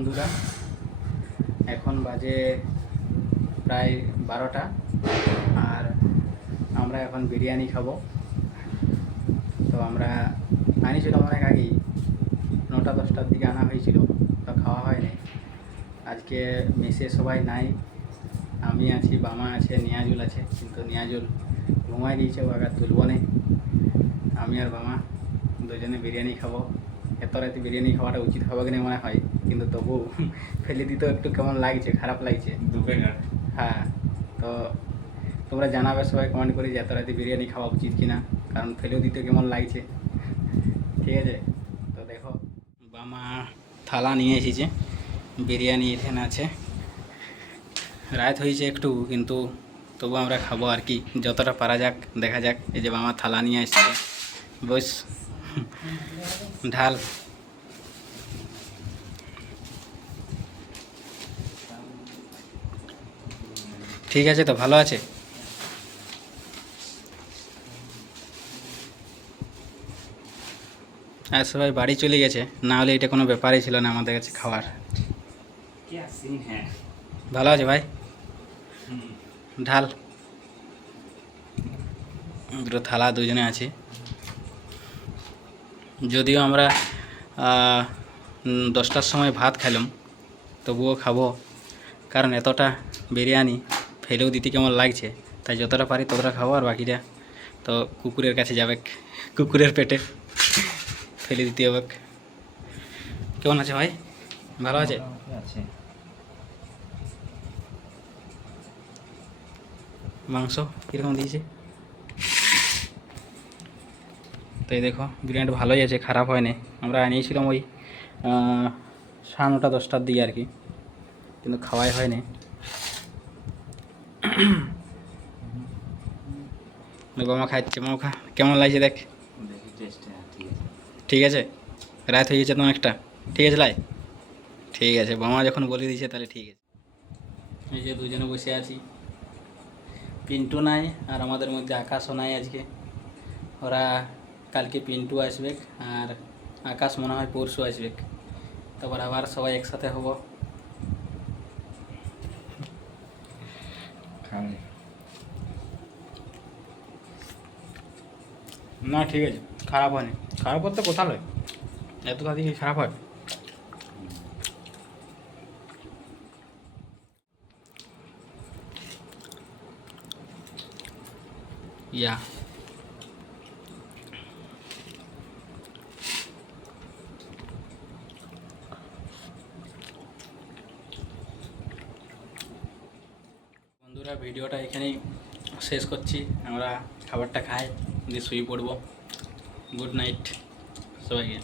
বন্ধুরা, এখন বাজে প্রায় 12টা আর আমরা এখন বিরিয়ানি খাবো। তো আমরা আনিছিলাম অনেক আগেই, 9টা-10টার দিকে আনা হয়েছিল, তো খাওয়া হয়নি। আজকে মেসে সবাই নাই, আমি আছি, বামা আছে, নিয়াজুল আছে, কিন্তু নিয়াজুল ঘুমাই দিয়েছে, ও আবার তুলব না। আমি আর বামা দুজনে বিরিয়ানি খাবো। এত রাতে বিরিয়ানি খাওয়াটা উচিত হবে কিনা মনে হয়, কিন্তু তবু ফেলে দিতেও একটু কেমন লাগছে, খারাপ লাগছে। হ্যাঁ, তো তোমরা জানাবে সবাই কমেন্ট করে যে এত রাতে বিরিয়ানি খাওয়া উচিত কিনা, কারণ ফেলেও দিতে কেমন লাগছে। ঠিক আছে, তো দেখো বামা থালা নিয়ে এসেছে, বিরিয়ানি এখানে আছে। রাত হয়েছে একটু, কিন্তু তবু আমরা খাবো আর কি, যতটা পারা যাক দেখা যাক। এই যে বামা থালা নিয়ে এসছে, বস ঢাল। ঠিক আছে, তো ভালো আছে। আর সবাই বাড়ি চলে গেছে, না হলে এটা কোনো ব্যাপারই ছিল না আমাদের কাছে খাওয়ার। ভালো আছে ভাই, ঢাল। দুটো থালা দুজনে আছে, যদিও আমরা 10টার সময় ভাত খেলাম, তবুও খাবো, কারণ এতটা বিরিয়ানি ফেলেও দিতে কেমন লাগছে। তাই যতটা পারি ততটা খাবো, আর বাকিটা তো কুকুরের কাছে যাবে, কুকুরের পেটে ফেলে দিতে হবে। কেমন আছে ভাই, ভালো আছে? মাংস কীরকম দিয়েছে? তো এই দেখো, বিরিয়ানিটা ভালোই আছে, খারাপ হয়নি। আমরা আনিয়েছিলাম ওই 9:30-10টার দিকে আর কি, কিন্তু খাওয়াই হয়নি। বাবা খাচ্ছে, মামা খা, কেমন লাগছে দেখ। ঠিক আছে, রাত হয়ে গেছে তো অনেকটা। ঠিক আছে লাই, ঠিক আছে, বাবা যখন বলে দিয়েছে তাহলে ঠিক আছে। এই যে দুজনে বসে আছি, পিন্টু নাই, আর আমাদের মধ্যে আকাশও নাই আজকে। ওরা কালকে পিন্টু আসবে, আর আকাশ মনে হয় পরশু আসবে, তারপর আবার সবাই একসাথে হব। না ঠিক আছে, খারাপ হয়নি। খারাপ করতে কোথাও নয়, এত তাড়াতাড়ি খারাপ হয়? ইয়া বন্ধুরা, ভিডিওটা এখানেই শেষ করছি। আমরা খাবারটা খাই, দিয়ে শুয়ে পড়বো। গুড নাইট সবাইকে।